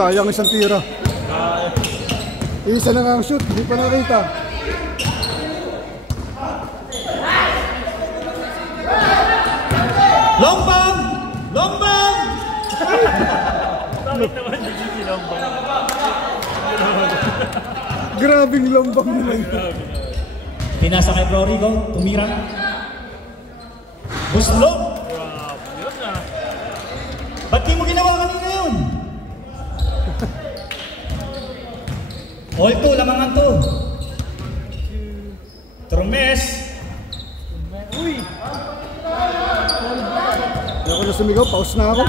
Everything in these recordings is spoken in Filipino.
sayang isang tira. Isa na nga ang shoot, hindi pa nakita. Long bomb! Long bomb! Bakit naman hindi si long bomb? Grabing lombang nila yun. Pinasa kay Bro Rico, tumira. Buslog! Grabe yun ah. Ba't di mo ginawa kanina yun? All two, lamangan to. Trumes. Uy! Hindi ako na sumigaw, pause na ako.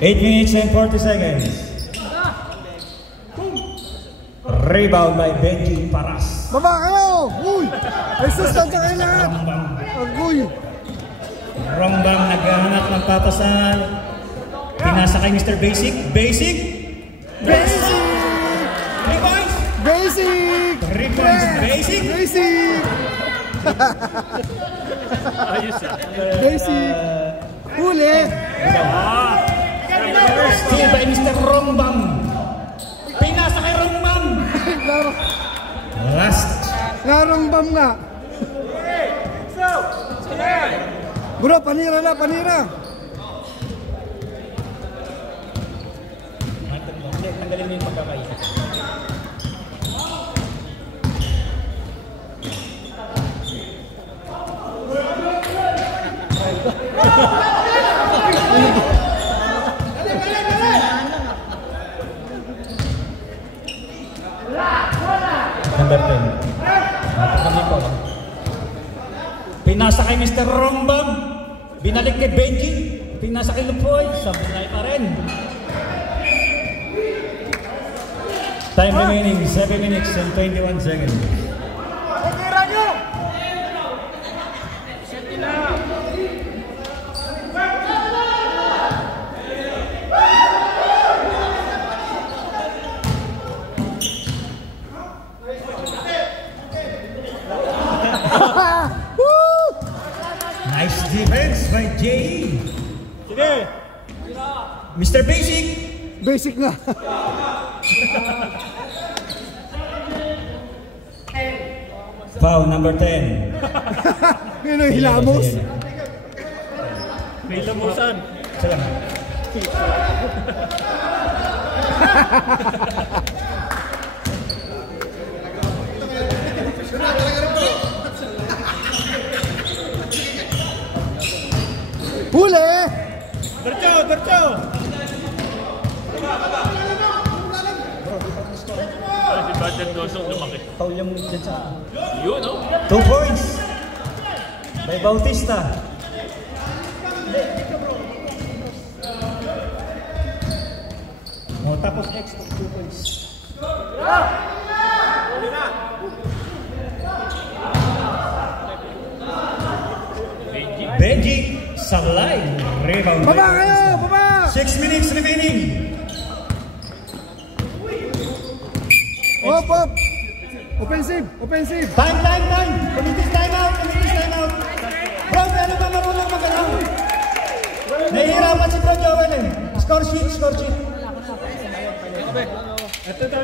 8 minutes and 40 seconds. Rebound by Benji Paras. Baba kayo! Uy! Ay sustan ka kayo lahat! Agoy! Rongbang naghahanap ng papasal. Pinasa kay Mr. Basic. Basic! Basic! 3 points! Basic! 3 points! Basic! Basic! Ayos ah. Basic! Huli! Steal by Mr. Rongbang. Pinasa kay Rongbang. Last. Larong bam nga. Bro, panira na, panira. Tanggalin mo yung pagkakaisip. Number 10. Pinasa kay Mr. Rongbang. Binalik kay Benji. Pinasa kay Lupoy. Sabunay pa rin. Time remaining 7 minutes and 21 seconds. Pagkira nyo! Nice defense by J.E. Sige! Mr. Basic. Basic nga. Foul number 10. Yun ang hilamos. May lamusan. Salamat. Huli! Dercho! Dercho! Si Baden Dosong lumaki. Foul yung dyan sa... Yun no? 2 points. By Bautista. Oh, tapos extra 2 points. Benji Salay. Rebound. Baba kayo! Baba! 6 minutes remaining. Op, op! Offensive! Offensive! Time! Committee's time out! Bro, ano ba marunong magalaw? Nahihirapan si Bro Joel eh. Score sheet!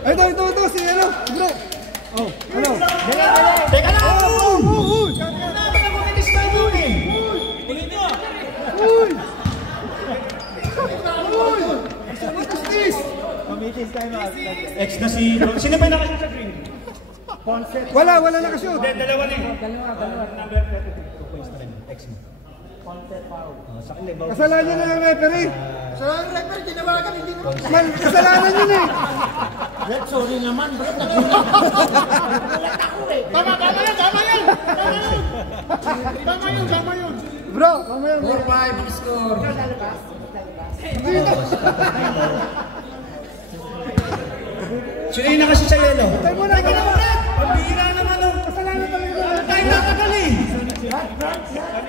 Ito, si ano? Bro! Oh, ano? Teka na! Uy! Committee's time out eh! Uy! What is this? Committee's time out. Ex na si Bro. Sino ba yung nakashoot sa green? Wala nakashoot. Hindi, dalawa na eh. Dalawa. Number 32 points na rin. Ex mo. Sa kanila, Bautista. Kasalanan niya na ang referee. Kasalanan ng referee, tinawagan, hindi mo. Kasalanan niya na eh. Red, sorry naman, bro. Nagulat ako eh. Tama yun. Bro, mamaya. 4-5 ang score. Sino yung nakashoot sa yelo? Tayo muna. Pambihira naman oh. Kasalanan talaga. Tayo nakagal eh.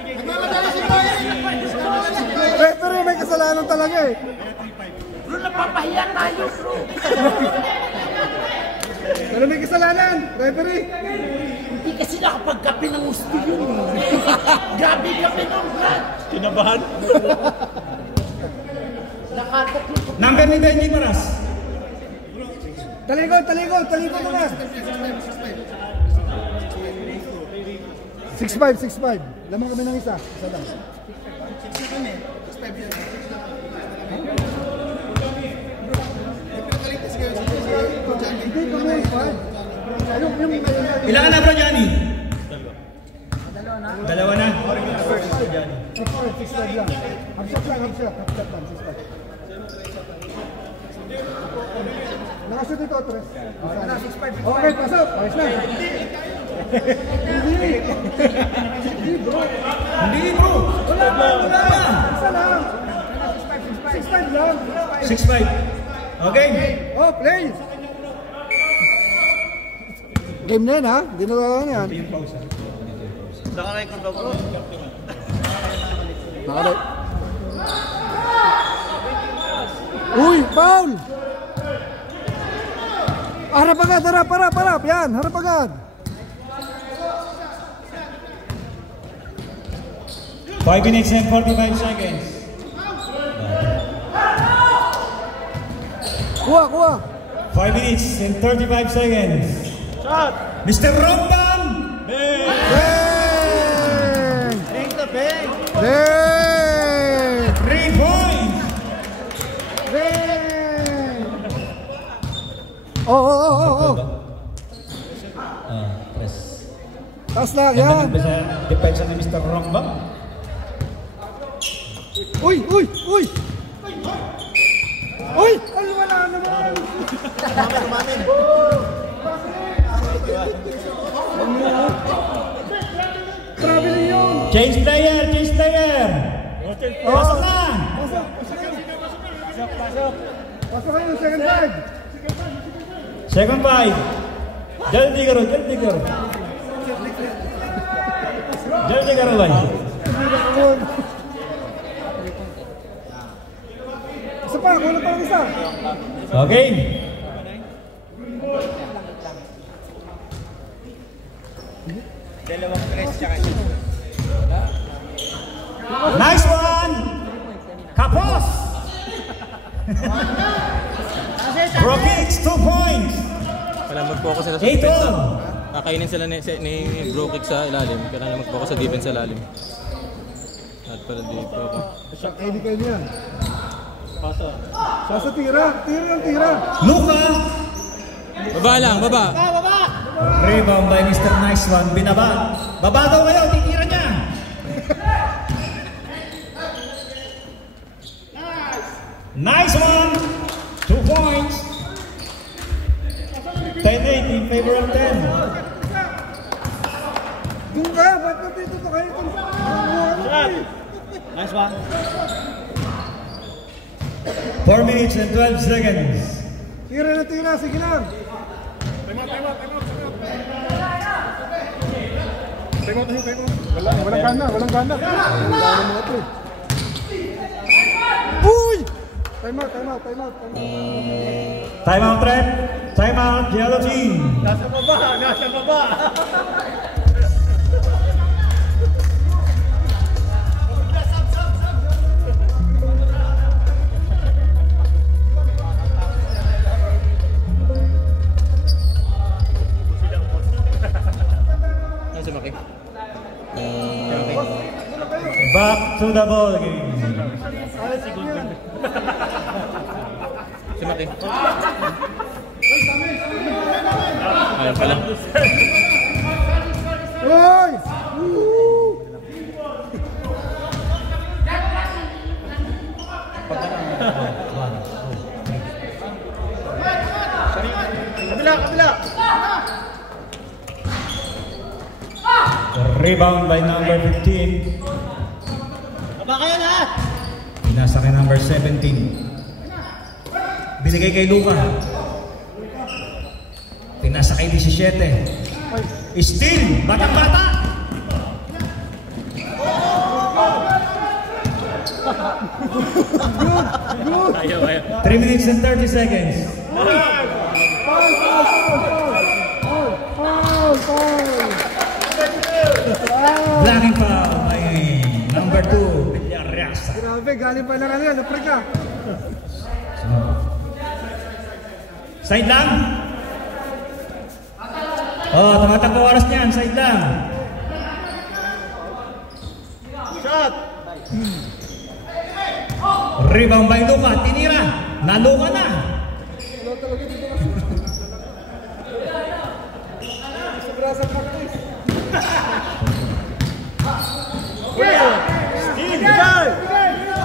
Nagmamadali si Boy. Referee may kasalanan talaga eh. Bro, napapahiya tayo, bro. Pero may kasalanan. Referee. Hindi kasi nakapagkape ng gusto yun. Grabe kape ng brad. Kinabahan? Number ni Benji Maras. Talikod naman. 6'5". Lamang kami ng isa. Isa lang. Hindi kami 5. Ilan ka na bro, Johnny? Dalawa na. 6'5 lang. Half-shot lang. 6'5. Nakashoot ito, Tres. Okay, pasok. Ayos na. Hindi, bro. Hindi bro. Wala ba? Isa lang. 6'5 lang. 6'5". Okay. Oh, play. Game na yan, ha? Hindi na lang yan. Naka-record ako. Uy, foul! Harap agad. Yan, harap agad. 5 minutes and 45 seconds. Kuha. 5 minutes and 35 seconds. Shot! Mr. Romban! Bang! Bang the bang! Bang! 3 points! Bang! Oh. Press. Taas lang, yan. Depensa ni Mr. Romban. Uy! Ano wala naman? Kumamin. Traveling yun! Change player! Pasok na! Pasok kayo, second five! Second 5. Jaldi karo bhai. Isa pa, kulang pa ng isa. Okay. Nice one! Kapos! Brokix, 2 points! Kailangan mag-focus sila sa 8 defense. all! Kakainin sila ni Brokix sa ilalim. Kailangan mag-focus sa defense sa ilalim. At para dito ako. Hindi kayo niyan. Sa tira. Luka! Baba lang, baba! Rebound by Mr. Nice One. Binaba. Baba daw kayo, titira niya. Nice one. 2 points. 10-8 in favor of 10. Doon ka, ba't dito to kayo? Nice one. 4 minutes and 12 seconds. Tira, sige lang. Walang gana. Uy! Time out. Time out, Red. Time out, Yellow Team. Nasa baba. Back to the ball game. Si Maki. Ayun pala. Uy! Kabila. Rebound by number 15. Baba kayo lahat. Pinasa kay number 17. Binigay kay Luka. Pinasa kay 17. Steal! Batang-bata! Ayaw. 3 minutes and 30 seconds. Blocking foul by number 2, Villarreal. Grabe, galing pa lang ano yan, Africa. Side lang. Oh, tumatakbo oras niyan. Side lang. Shot! Rebound by Luka. Tinira. Naluka na.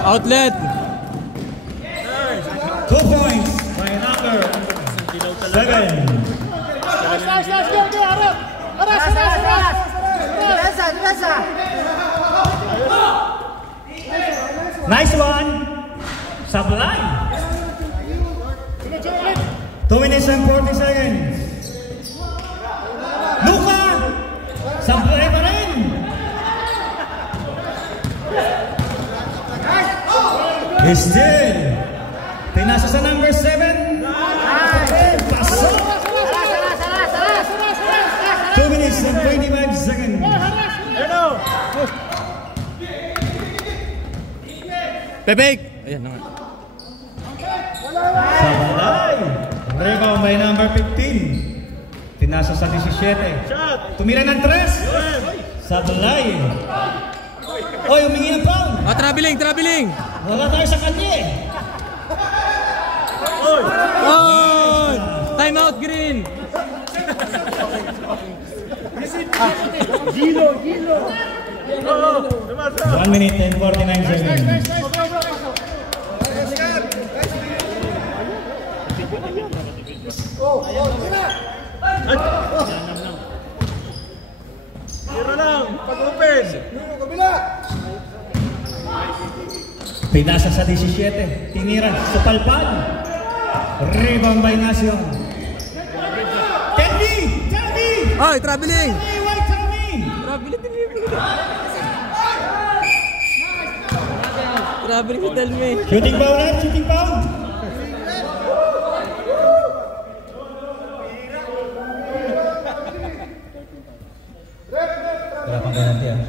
Outlet. 2 points by number 7. Nice one. Sablay. 2 minutes and 40 seconds. Luka. Sablay pa rin. Still. Pinasa sa number 7. Pasok. 2 minutes and 25 seconds. Pepek! Ayan na nga. Sablay. Rebound by number 15. Pinasa sa 17. Tumira ng 3. Sablay. Oy, humingi ang foul. Ah, traveling! Wala tayo sa kanya eh. Oh! Time out, Green! Gilo! 1 minute and 49 seconds. Tira lang! Pag-open! Pinasa sa 17. Tinira sa palpal. Rebound by Nacio. Telmi! Ay, traveling! Why Telmi? Traveling si Telmi. Shooting foul na, shooting foul. Wala pang garanti ah.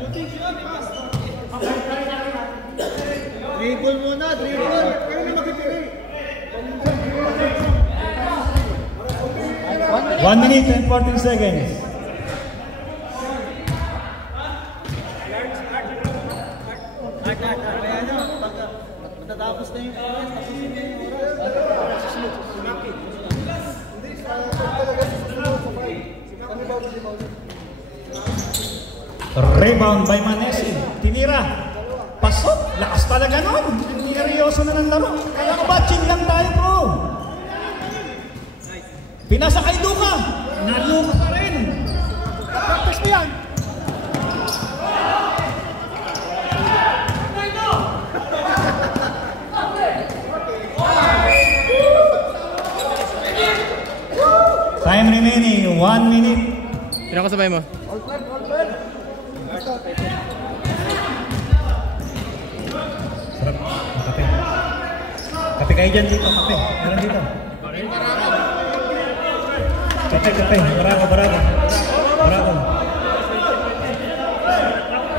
Dribble muna! Dribble! Kaya na makipili! 1 minute and 14 seconds. Matatapos na yung Rebound by Manesi. Tinira. Pasok. Lakas talaga nun. Seryoso na ng laro. Kaya ka ba? Chin lang tayo bro. Pinasa kay Luka. Naluka pa rin. Practice mo yan. Time remaining. 1 minute. Sino ko sabay mo? Sarap. Kape. Kape kayo dyan dito. Kape. Meron dito. Kape. Bravo.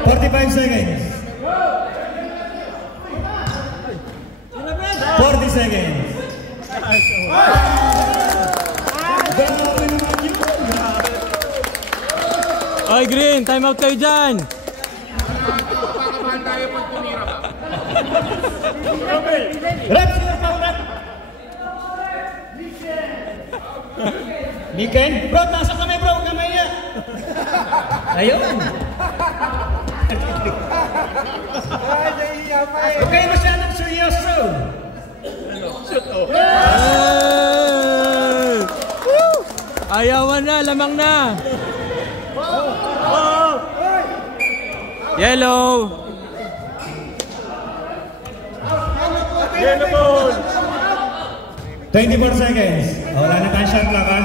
45 seconds. 40 seconds. Oy, Green! Time out kayo dyan! Rep! Niken? Bro, nasa kamay bro! Kamay niya! Ayun! Huwag kayo masyadong seryoso! Hey! Woo! Ayawan na! Lamang na! Yellow! Yellow ball! 24 seconds. Wala na tayong shot clock ha.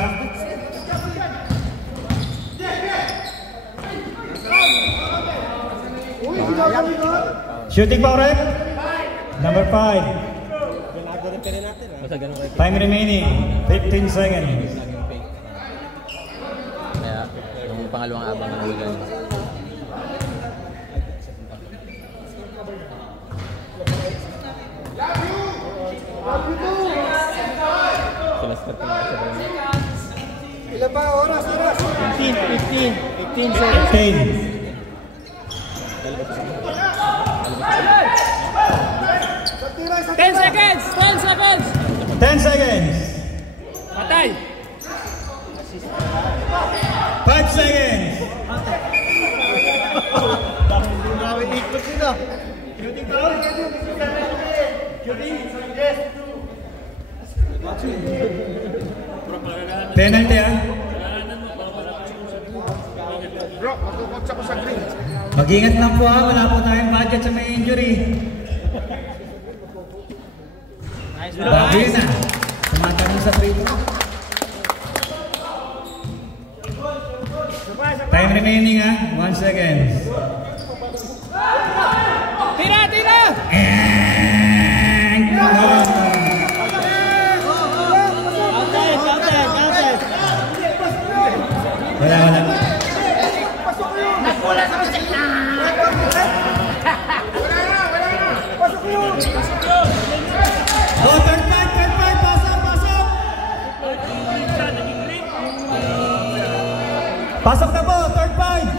Shooting power rep. Number 5. Time remaining. 15 seconds. Kaya, yung pangalawang abang na nawigan. Last na sa banda. Ilan pa? Oras. 15 seconds. 10 seconds! 10 seconds. Patay! 5 seconds. Grabe, ikot sila. Penalty Bro, matukot ako sa green. Mag-ingat lang po wala po tayong budget sa may injury. Bago yun tumatanong sa free throw. Time remaining 1 second. Tira! Wala. Nagpula sa kasi. Pasok yun! Oh, third fight, pasok! Pasok na po, third fight!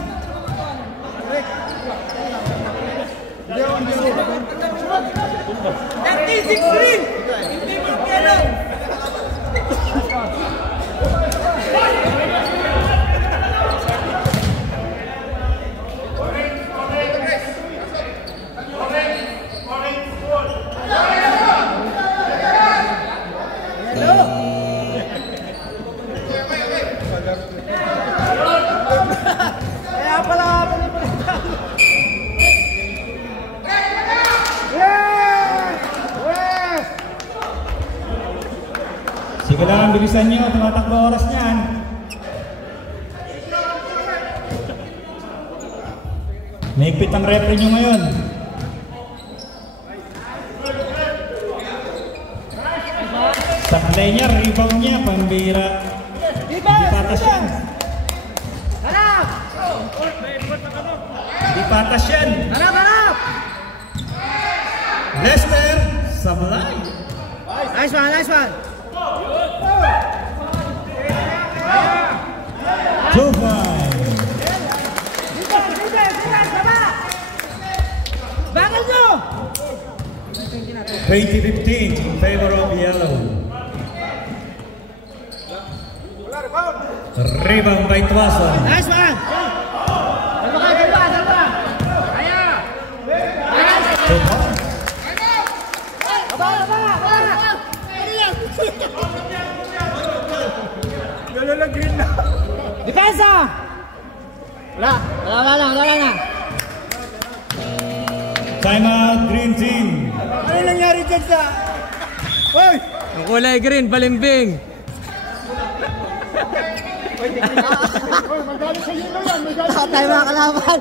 Kaya pala. Sige lang, bilisan nyo, tumatakbo oras niyan. Mahigpit ang referee nyo ngayon. Sa play niya, rebound niya, pambira. Hindi patas yan. Hindi patas yan. Harap! Lester, Sablay. Nice one. 2-5. Bakal nyo! 20-15 in favor of yellow. Rebound by Tuason. Nice one! Dalawa! Nalalagrin na. Depensa! Wala na. Time out, green team. Ano nangyari dyan sa... Hoy! Ang kulay green, balimbing. Tayo mga kalaban!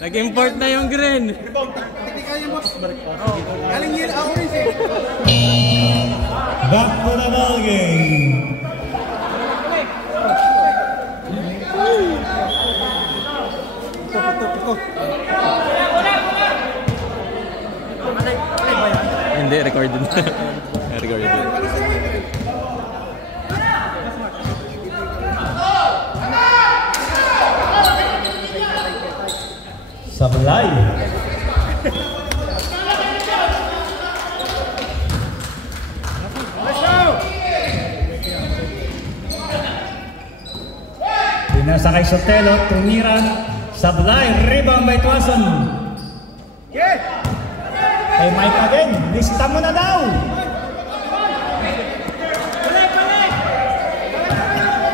Nag-import na yung green. Galing yun ako rin eh. Back to the ball game. Hindi, recorded. Recorded. Sablay. Pinasa kay Sotelo, tumira. Sablay, rebound by Tuason. Kay Mike again, lista mo na daw.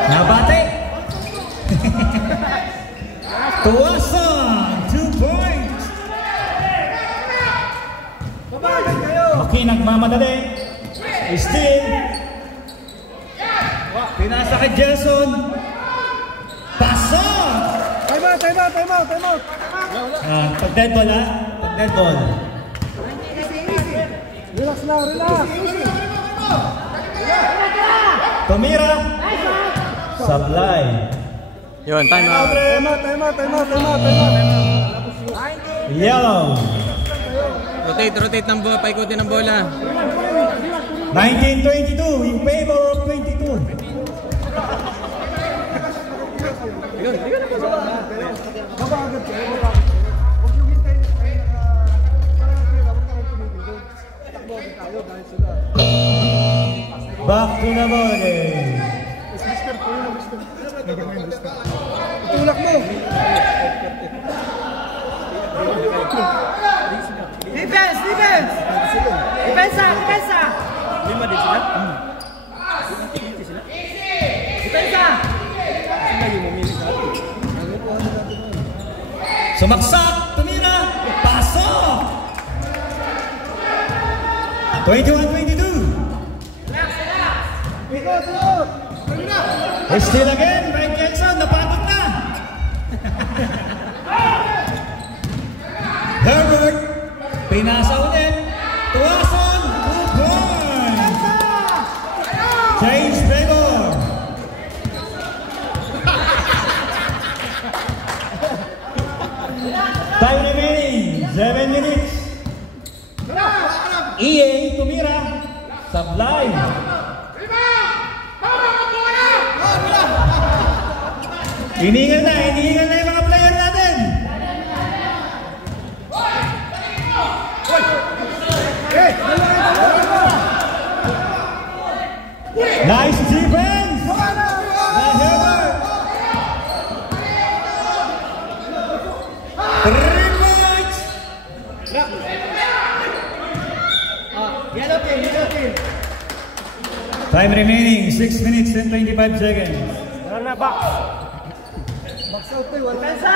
Nabate. Tuason, 2 points. Maki nagmamadali. Still. Pinasa kay Jason. Pasok. Time out. Pag dead ball pag dead ball. Relax lang. Tumira. Sablay. Yun, time out. Time out. Yellow. Rotate ng bola, paikutin ng bola. 19-22 in favor of 22. Baba agad kayo, baba. Huwag yung hintay na kayo parang pera, huwag kayong tumigil. Takbo agad tayo dahil sila. Back to the ball game. Tulak mo! Defense! Defense! Depensa! Depensa! Lima din sila? Depensa! Sumaksak, tumira, pasok! 21-22. Ikot! Ikot! Still again, Mike Kelson, napagod na. Herbert, pinasa ulit. Tuwason, 2 points. Change favor. Time remaining, 7 minutes. EA, tumira. Sablay. Hinihingal na yung mga player natin. Nice defense! Herbert! 3 points! Yellow team, yellow team. Time remaining, 6 minutes and 25 seconds. Box out tayo, wala. Depensa!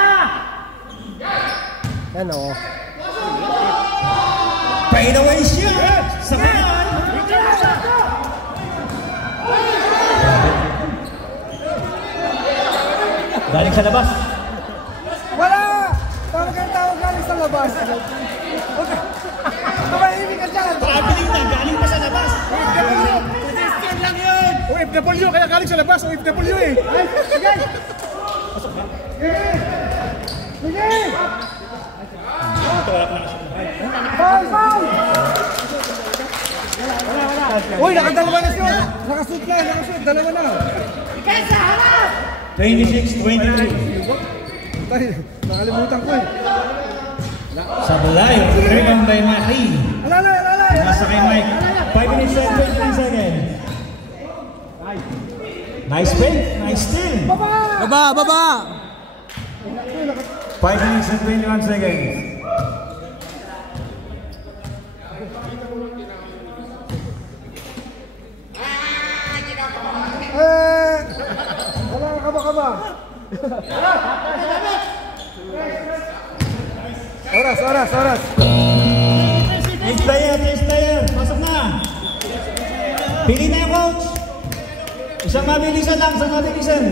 Ano? Fade away shot! Sa kanan! Galing sa labas. Wala! Tawag galing sa labas. Tumahimik ka dyan! Pabiling na, galing pa sa labas. Suggestion lang yun! OFW, kaya galing sa labas, OFW eh! Ay, sige! Sige! Sige! Foul! Foul! Uy, nakadalawa na siya! Nakasuit na, nakasuit, dalawa na! Depensa! Harap! 26-23. Tay, nakalimutan ko eh! Sablay, rebound by Maki. Alalay, alalay! Nasa kay Mike. 5 minutes and 23 seconds. Nice win, nice steal. Baba, baba! 5 minutes and 21 seconds. Wala ka kaba-kaba. Oras. Next player. Pasok na. Pili na yung coach. Isang mabilisan lang, isang mabilisan.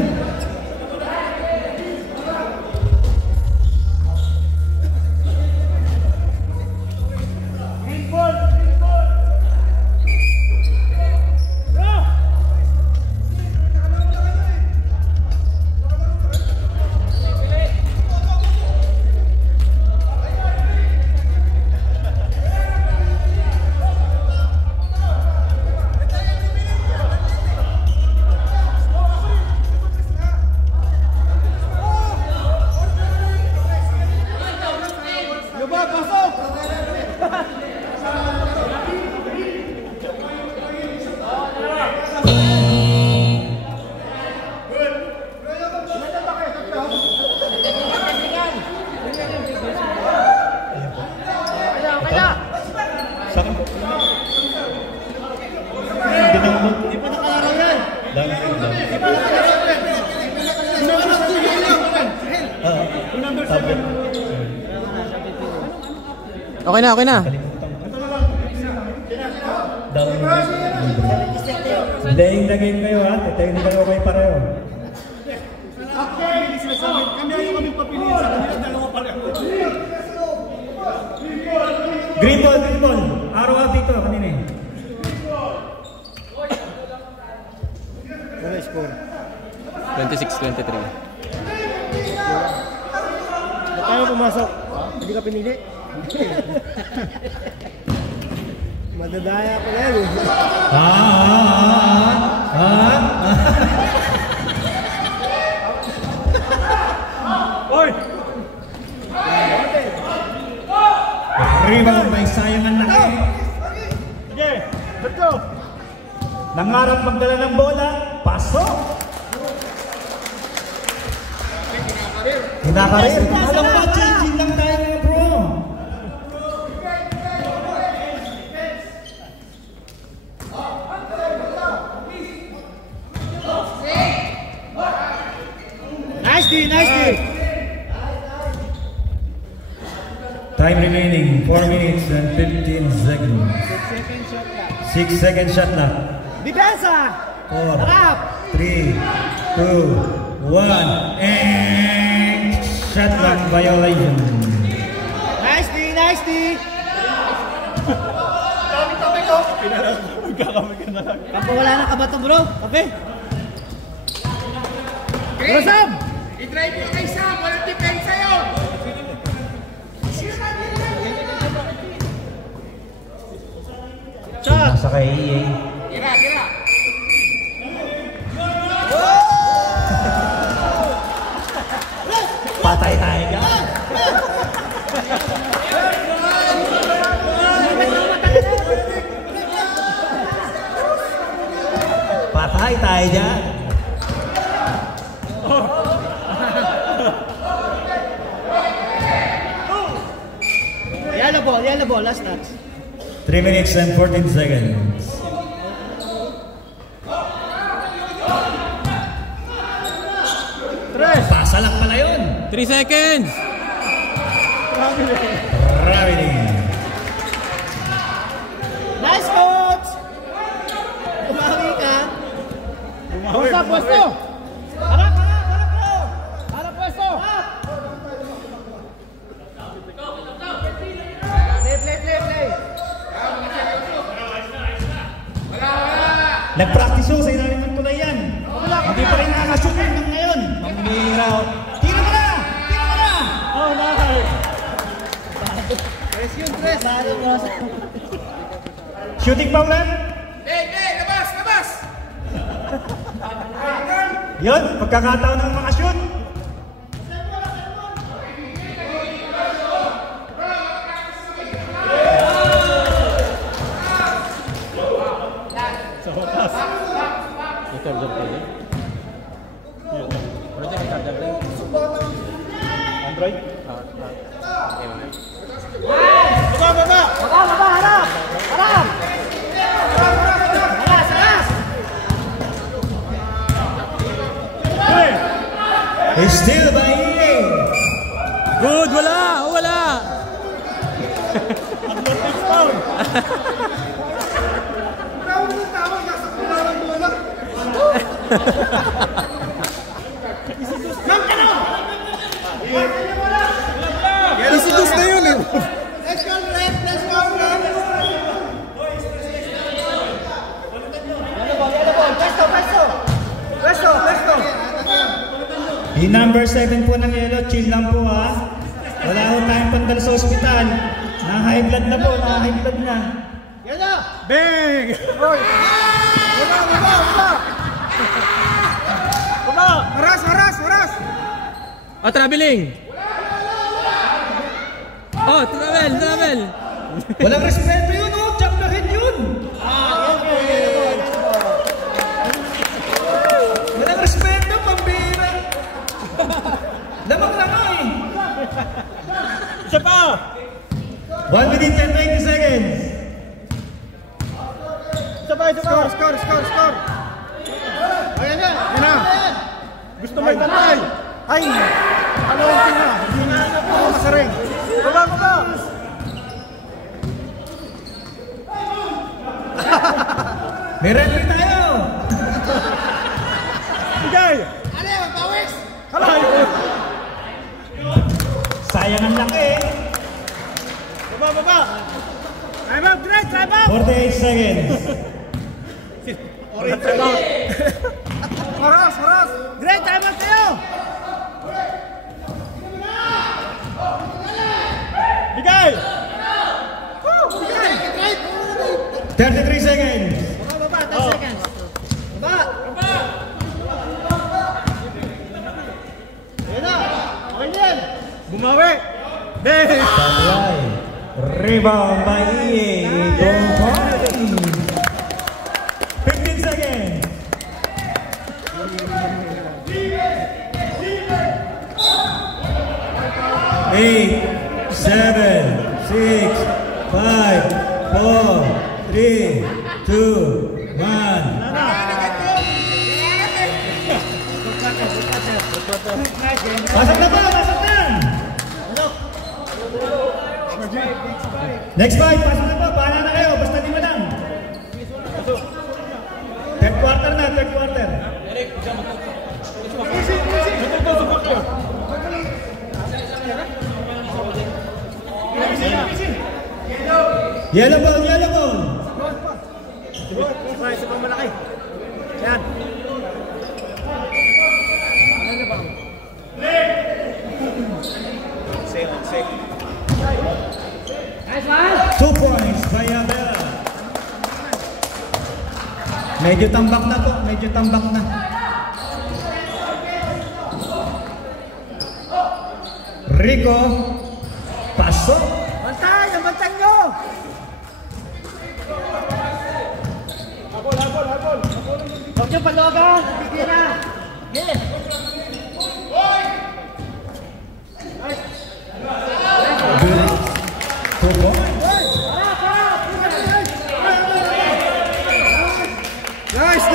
Okay na. Delaying the game kayo ha. Technical okay pareho. Kami ayaw kami papiliin sa kanila, dalawa pareho. Green ball. Araw out dito kanina eh. Wala score. 26-23. Ba't tayo pumasok? Hindi ka pinili? Madadaya ko na yan eh. Oy! Rebound by Sayang ang laki. Sige, let's go! Nangarap magdala ng bola, pasok! Kinakarir. Alam mo, changing lang tayo mga bro. Nice D, nice D. Time remaining, 4 minutes and 15 seconds. 6 second shot na. Depensa! 4, Harap! 3, 2, 1, and shot clock violation. Nice D, nice D. Kapag wala na kabato bro, kape. Bro Sam! I-drive mo kay Sam, walang depensa yun! Nasa kay EA. Tira, tira! Patay tayo dyan. Patay tayo dyan. Yellow ball, last touch. 3 minutes and 14 seconds. Pasa lang pala yun. 3 seconds! Traveling. Nice coach! Umawi ka. Basta pwesto! Harap bro! Harap pwesto! Play! Nag-practice ho sa ilalim ng tulay yan. Hindi pa rin nakashoot hanggang ngayon. Mamira ho. Tira mo na! Tira mo na! Oh, nice! Press yun, press! Shooting foul lang. Labas, labas! Yun, pagkakataon ng makashoot. May charger pa din. Wala tayo may charger din. Android? Baba! Harap! It's still by EA. Good! Wala! Isitus na yun eh! Let's go, ref! Yellow ball! Pwesto! Yung number 7 po ng yellow, chill lang po ha. Wala ho tayong pandal sa ospital. Na-high blood na po, na-high blood na. Yellow! Bang! Oy! Baba! Haras! Oh, traveling! Oh, travel! Walang respeto yun oh, chop na head yun. Walang respeto, pambira. Lamang lang eh. Isa pa! 1 minute and 20 seconds. Score! Ayan na! Gusto may tatay! Ay! Ano ang tingnan? Hindi na ako masaring! Baba! May referee tayo. Bigay! Ano yan? Magpawis! Halay! Sayang ang laki. Baba! Time out! Great! Time out! 48 seconds. Haras! Great! Time out kayo! Bigay! 33 seconds. Baba, 10 seconds. Baba. Ayan na. Okay na yan. Bumawi. Hey! Sablay. Rebound by EA. 2 points. 15 seconds. 8, 7, 6, 5, 4, 3, 2, 1. Pasok na po, pasok na! Next fight, pasok na po, pahala na kayo, basta di madam. Third quarter na, third quarter. Yellow ball, yellow ball. Isa pang malaki. Yan. Safe. 2 points by Abela. Medyo tambak na po, medyo tambak na. Rico, pasok. Bantay, ang bantay nyo. Habol. Huwag nyo palogan, nagtitira. Yes. Good. 2 points. Nice.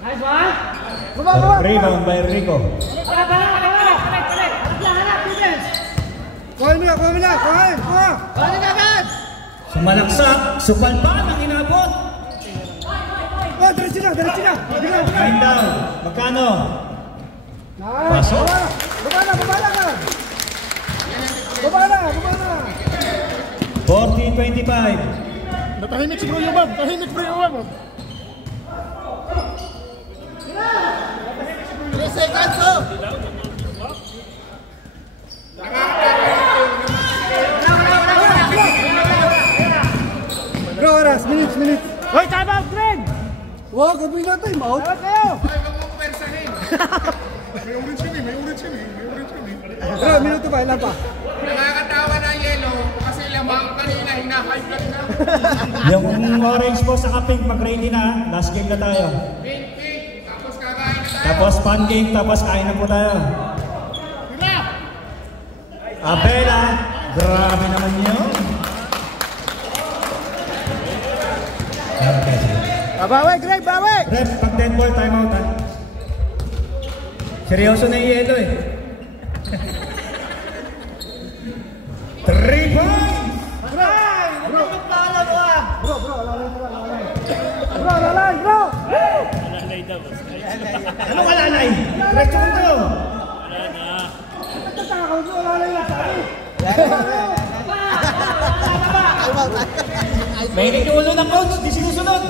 Nice one. Rebound by Rico. Kuha mo na. Sumalaksak, supalpan ang inabot. Oh, diretso na. Line down. Magkano? Pasok. Baba na. 40-25. Natahimik si Bro Yobab. Bro, oras. Minutes. Hoy, time out, Greg! Wow, gagawin na time out. May orange yun eh. Bro, minuto pa. Ilan pa? Nakakatawa na yellow kasi lamang kanina, hina-high blood na. Yung orange po sa pink, mag-ready na. Last game na tayo. Pink, tapos kakain na tayo. Tapos fun game, tapos kain na po tayo. Abela, grabe naman yun. Okay. Bawi, Greg, bawi! Rep, pag 10 ball, time out ha. Seryoso na yung yelo eh. 3 points! Bro, lalay, bro! Ano kalalay? Diretso mo to. Tatakaw mo, lalay lang sabi. Mahinig yung ulo ng coach, di sinusunod.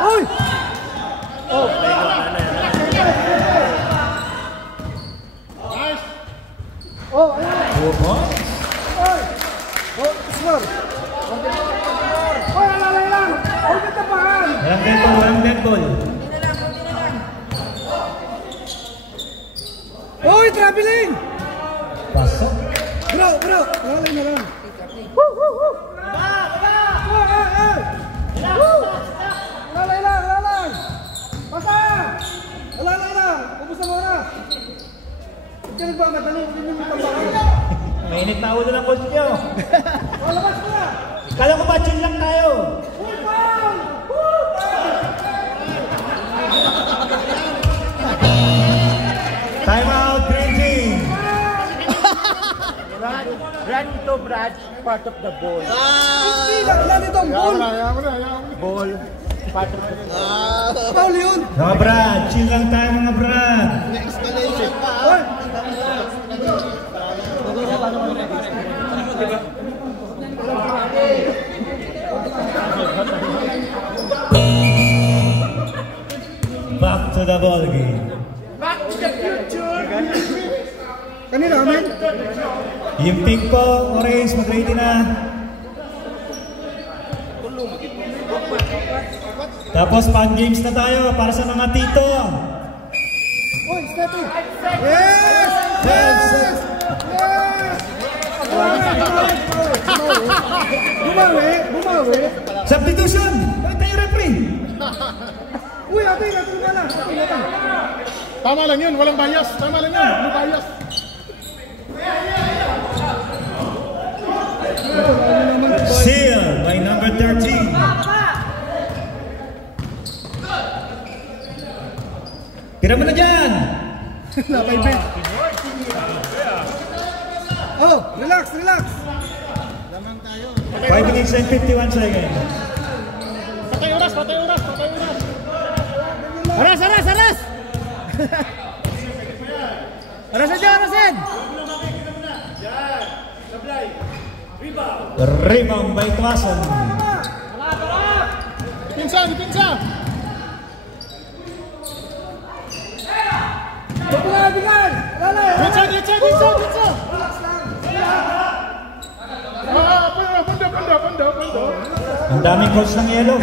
Uy! Oh, ayan! 2 points. Oh, score! Oh, lalay lang! Oh, natapahan! Walang dead ball. Uy, traveling! Pasok. Bro, lalay na lang. Woo! Lalay! Pasa! Lalay lang! Ubus na muna! Huwag ka nagmamadali, hindi mo pagbakan. Mainit na ulo ng coach nyo. Oh, labas mo na! Kala ko ba chill lang tayo? Uy, foul! Woo! Time out, green team. Run to Brad, part of the ball. Hindi lang itong ball! Ball, part of the ball. Foul yun! Mga Brad, chill lang tayo mga Brad. Uy! Back to the ball game. Back to the future. Kanina, amen? Yung pink po, orange, mag-ready na. Tapos pan games na tayo para sa mga tito. Oy, step in. Yes! Yes! Yes! Bumawi. Substitution! Bakit tayo referee? Uy, ating na. Tama lang yun, walang bias. Tama lang yun, no bias. Seal by number 13. Tira mo na dyan! Napay bet. Oh, relax. 5 minutes and 51 seconds. Patay oras. Aras! Arasin! Rebound by Tuason. Pinsa! Bigan! Pinsa! Pondo! Ang daming coach ng yellow.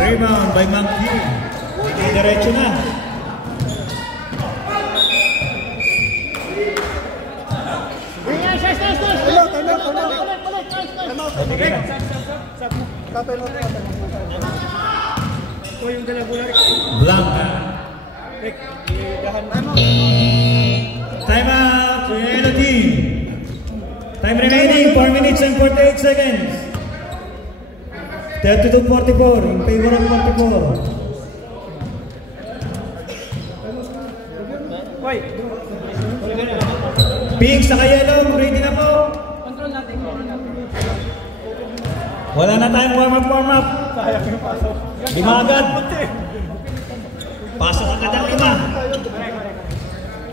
Rebound by Monkey. Diretso na. Blanca. Time out to yellow team. Time remaining 4 minutes and 48 seconds. 32-44 in favor of 44. Pink sa yellow, ready na po. Wala na tayong warm up. Lima agad. Pasok agad ang 5.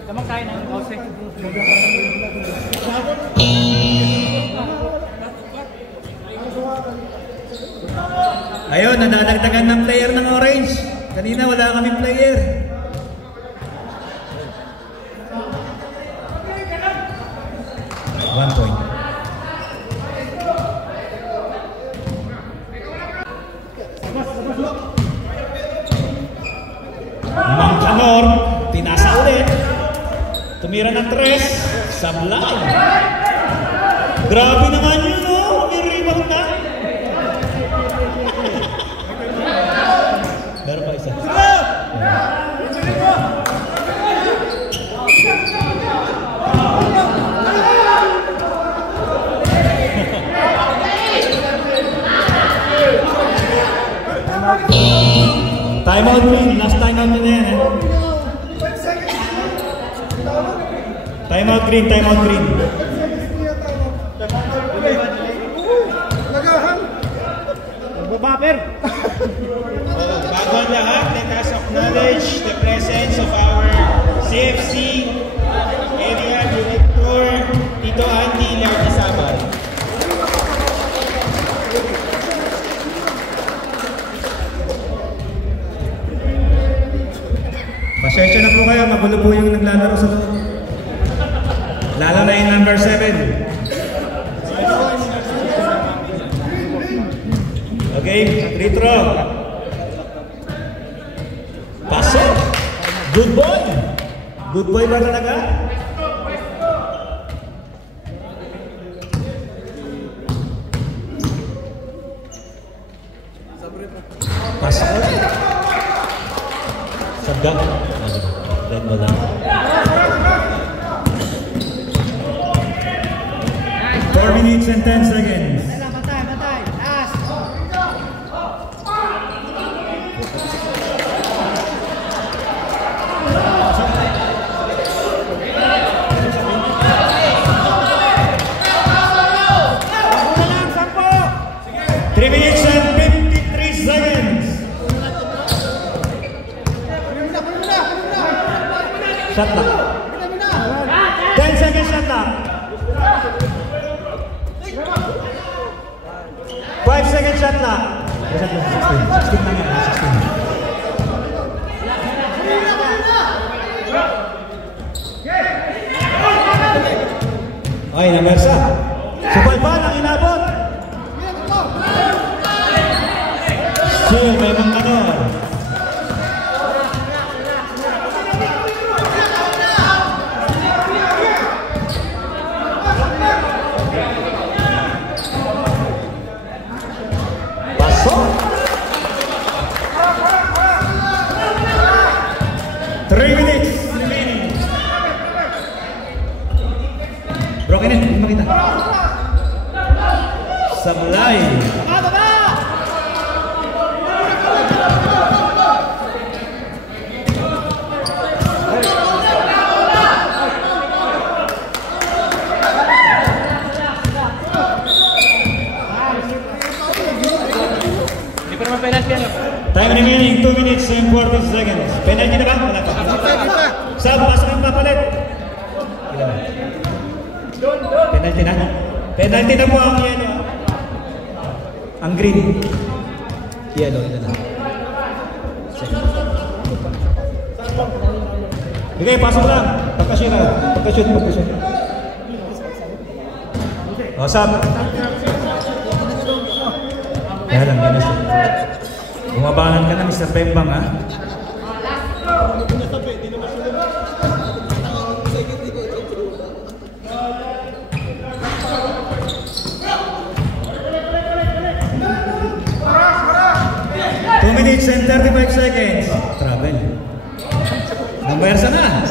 Tamang kain ng kause. Ayun, nadadagdagan ng player ng orange. Kanina wala kaming player. One point. Mangkanor, pinasa ulit. Tumira ng 3. Sablay. Grabe naman yun, no? May rebound na. Meron pa isa. Time out green. Last time out na yan. Time out green. Baper. Bago ang lahat, let us acknowledge the presence of our CFC Area Director, Tito Andy Lardisaban. Pasensya na po kayo, magulo po yung naglalaro sa lalo na yung number 7. Okay, free throw. Pasok. Good boy. Good boy ba talaga? Pasok ulit. Sagam. Then wala. 4 minutes and 10 seconds. Shot clock. 10 seconds shot clock. 5 seconds shot clock. 16 lang yan. 16. Okay, namersa. Supalpan ang inabot. Sure, may mangkanor. Pasok. 3 minutes remaining. Broken in, hindi makita. Sablay. Time remaining 2 minutes and 40 seconds. Penalty na ba? Wala pa. Sab, pasok ang papalit. Penalty na. Penalty na po ang yellow. Ang green. Yellow, ito na. Okay, pasok lang. Pagka-shoot na. Pagka-shoot. O, Sab. Kaya lang, gano'n siya. Bumabangan ka na, Mr. Bembang, ha? Two minutes and 35 seconds. Travel. Nambayarsa na.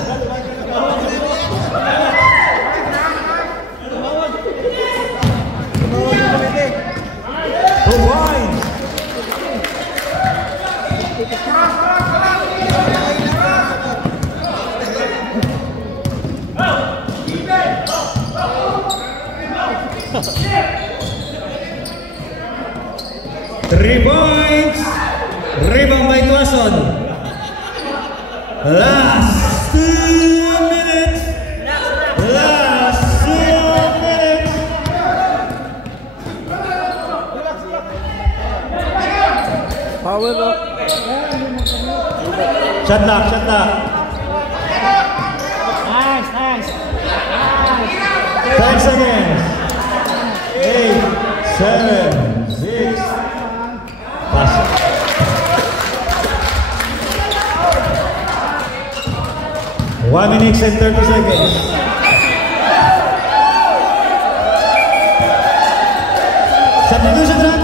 Three points. Rebound by Tuason. Last 2 minutes. Last 2 minutes. Power up. Shot lock. Nice. 10 seconds. 8, 7, 6. Pass. One minute and 30 seconds. Substitution drop.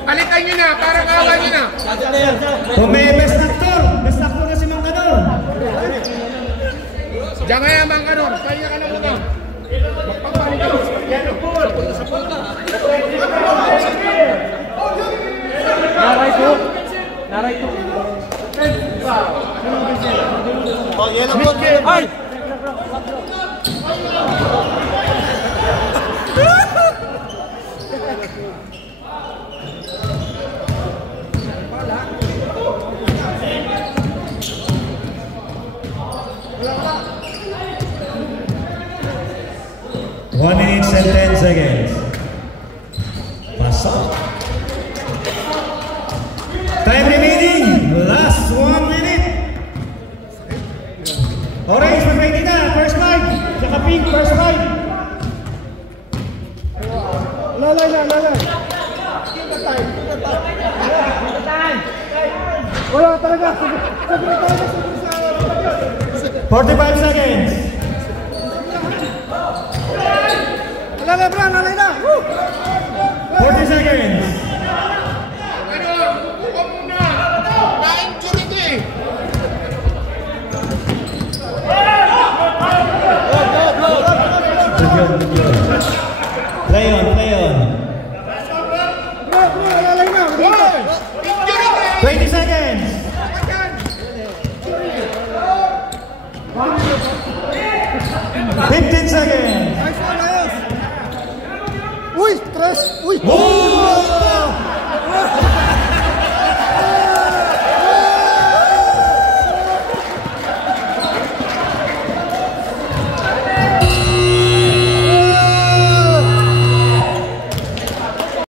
Palitan nyo na, para kawan nyo na. Kung may best actor na si Mang Kanor. Diyan kaya Mang Kanor, kaya ka na muna. Magpapalitan. Naray to. Ay! One minute and 10 seconds. Pasok. Time remaining. Last 1 minute. Orange, mag-ready na. First line. Saka pink, first line. Lalay. Wala talaga. 45 seconds. Lalay na. 40 seconds. Ano? Huwag muna. Na-injury ko eh. Play on. Lalay na. Injury ko eh. 20 seconds. 15 seconds. Uy, tres! Uy! Oh!